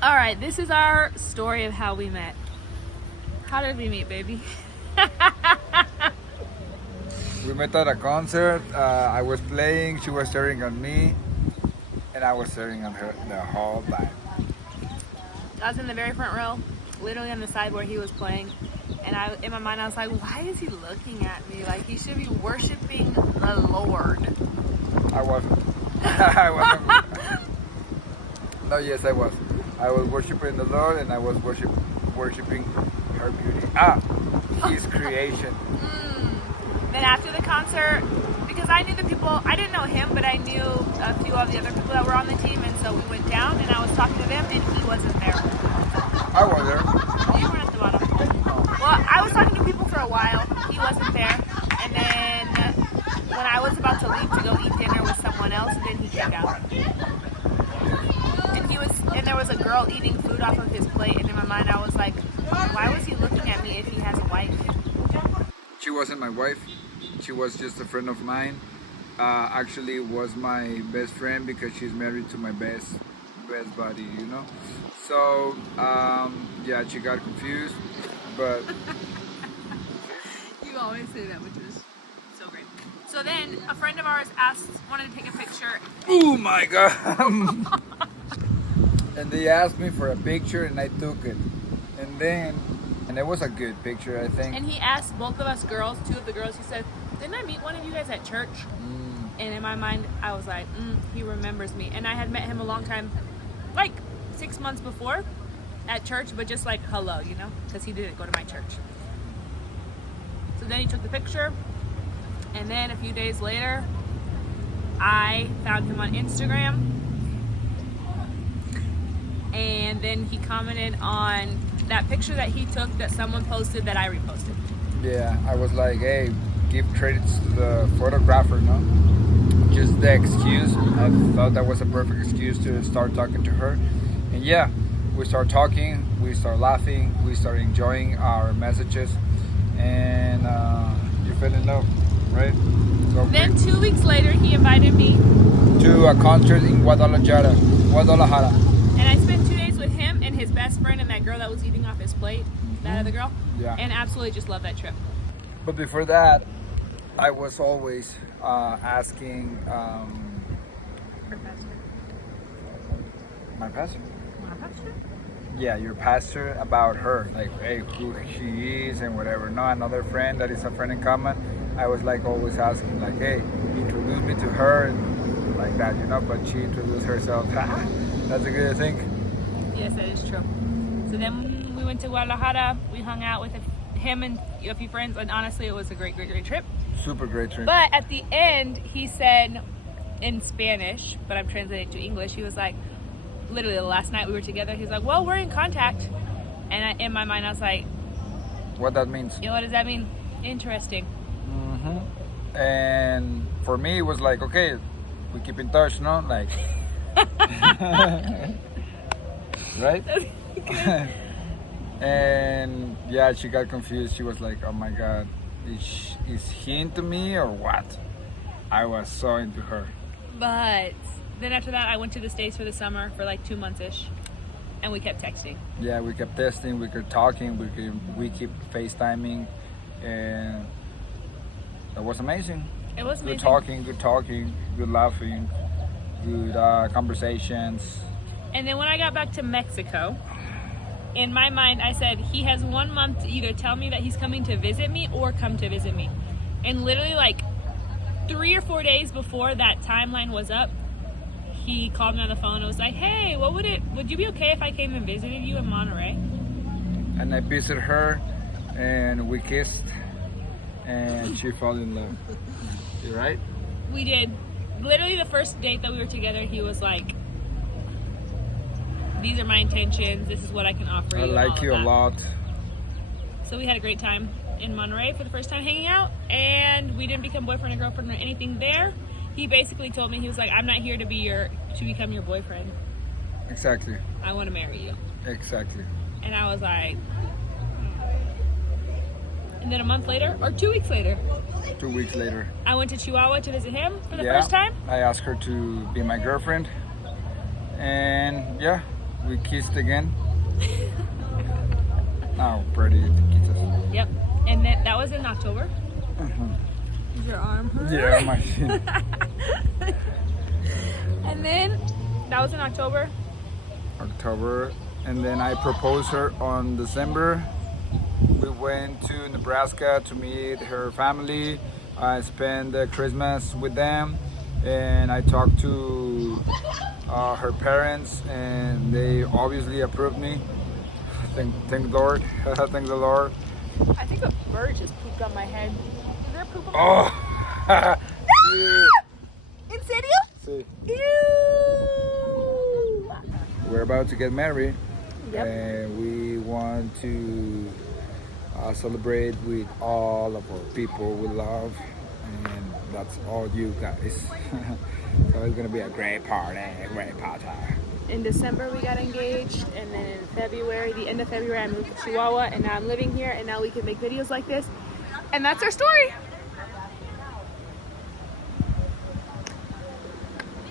All right, this is our story of how we met. How did we meet, baby? We met at a concert. I was playing. She was staring at me, and I was staring at her the whole time. I was in the very front row, literally on the side where he was playing. And in my mind, I was like, why is he looking at me? Like, he should be worshiping the Lord. I wasn't. I wasn't. No, yes, I was. I was worshiping the Lord, and I was worshiping her beauty. His creation. Then after the concert, because I knew the people, I didn't know him, but I knew a few of the other people that were on the team, and so we went down, and I was talking to them, and he wasn't there. I was there. You were at the bottom. Well, I was talking to people for a while. He wasn't there, and then when I was about to leave to go eat dinner with someone else, then he came down. And there was a girl eating food off of his plate, and in my mind, I was like, why was he looking at me if he has a wife? She wasn't my wife. She was just a friend of mine. Actually, was my best friend because she's married to my best buddy, you know. So yeah, she got confused, but You always say that, which is so great. So then a friend of ours wanted to take a picture. oh my god! And they asked me for a picture, and I took it, and it was a good picture, I think. And he asked both of us girls, two of the girls, he said, didn't I meet one of you guys at church? And in my mind, I was like, he remembers me. And I had met him a long time, like 6 months before at church, but just like hello, you know, because he didn't go to my church. So then he took the picture, and then a few days later, I found him on Instagram, and then he commented on that picture that he took that someone posted that I reposted. Yeah, I was like, hey, give credits to the photographer, no? Just the excuse. I thought that was a perfect excuse to start talking to her. And yeah, we start talking, we start laughing, we start enjoying our messages, and you fell in love, right? So Then 2 weeks later, he invited me, to a concert in Guadalajara. and I spent 2 days with him and his best friend and that girl that was eating off his plate, that other girl, Yeah. and absolutely just loved that trip. But before that, I was always asking my pastor. Yeah, your pastor about her, like, hey, who she is and whatever. No, another friend that is a friend in common. I was like always asking, like, hey, introduce me to her, and like that, you know. But she introduced herself. That's a good thing. Yes, that is true. So then we went to Guadalajara. We hung out with him and a few friends, and honestly, it was a great trip. Super great trip. But at the end, he said in Spanish, but I'm translating to English. He was like, literally the last night we were together, he's like, well, we're in contact. And in my mind, I was like, What that means. what does that mean? Interesting. And for me, it was like, okay, we keep in touch, no? Like, right? And yeah, she got confused. She was like, oh my god, is he into me or what? I was so into her. But then after that, I went to the States for the summer for like 2 months-ish. And we kept texting. Yeah, we kept testing, we kept talking, we keep FaceTiming, and that was amazing. It was amazing. Good talking, good laughing, good conversations. And then when I got back to Mexico, in my mind, I said, he has 1 month to either tell me that he's coming to visit me or come to visit me. And literally like 3 or 4 days before that timeline was up, he called me on the phone and was like, hey, would you be okay if I came and visited you in Monterey? And I visited her, and we kissed, and she fell in love. You right? We did. Literally the first date that we were together, he was like, these are my intentions, this is what I can offer you. I like you a lot. So we had a great time in Monterey for the first time hanging out, and we didn't become boyfriend and girlfriend or anything there. He basically told me, he was like, I'm not here to become your boyfriend. Exactly. I want to marry you. Exactly. And I was like, and then a month later, or 2 weeks later, 2 weeks later, I went to Chihuahua to visit him for the first time. I asked her to be my girlfriend, and yeah, we kissed again. Oh, pretty kisses. Yep. And that was in October. Is your arm hurt? Yeah, my And then that was in October. And then I proposed her on December. We went to Nebraska to meet her family. I spent Christmas with them, and I talked to her parents, and they obviously approved me. Thank the Lord. Thank the Lord. I think a bird just pooped on my head. Is there poop on my Oh. head? ¿En serio? Sí. Ew. We're about to get married, Yep. and we want to celebrate with all of our people we love, and that's all you guys. So it's gonna be a great party, In December we got engaged, and then in February, the end of February, I moved to Chihuahua, and now I'm living here, and now we can make videos like this. And that's our story.